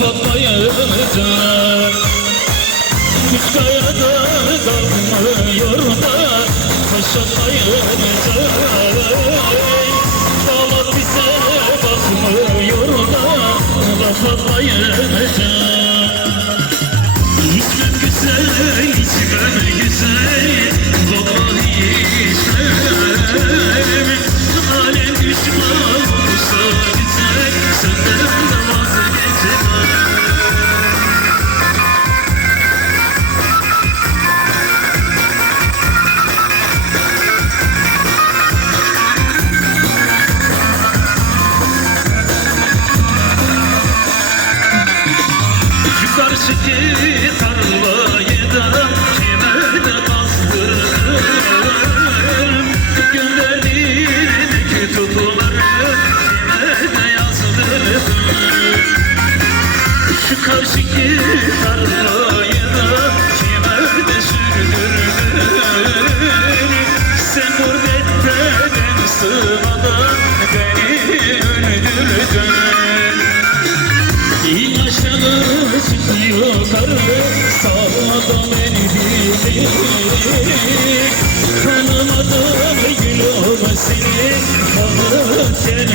laf atmayacak Üç kayada kalmıyor da. Taş bize bakmıyor da. Laf Karşıki tarlayı da kime de kazdırdım Gönderdiğin mektupları kime de yazdırdım Şu karşıki tarlayı da kime de sürdürdüm Sen gurbette çıkıyor karı Sağda beni bilir Tanımadım gülüm seni Kanı kendine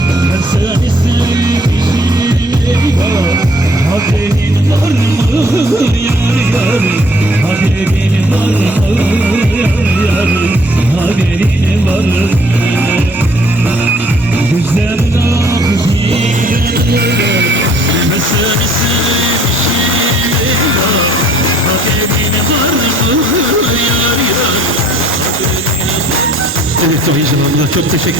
Evet Sayın Canan'la çok teşekkür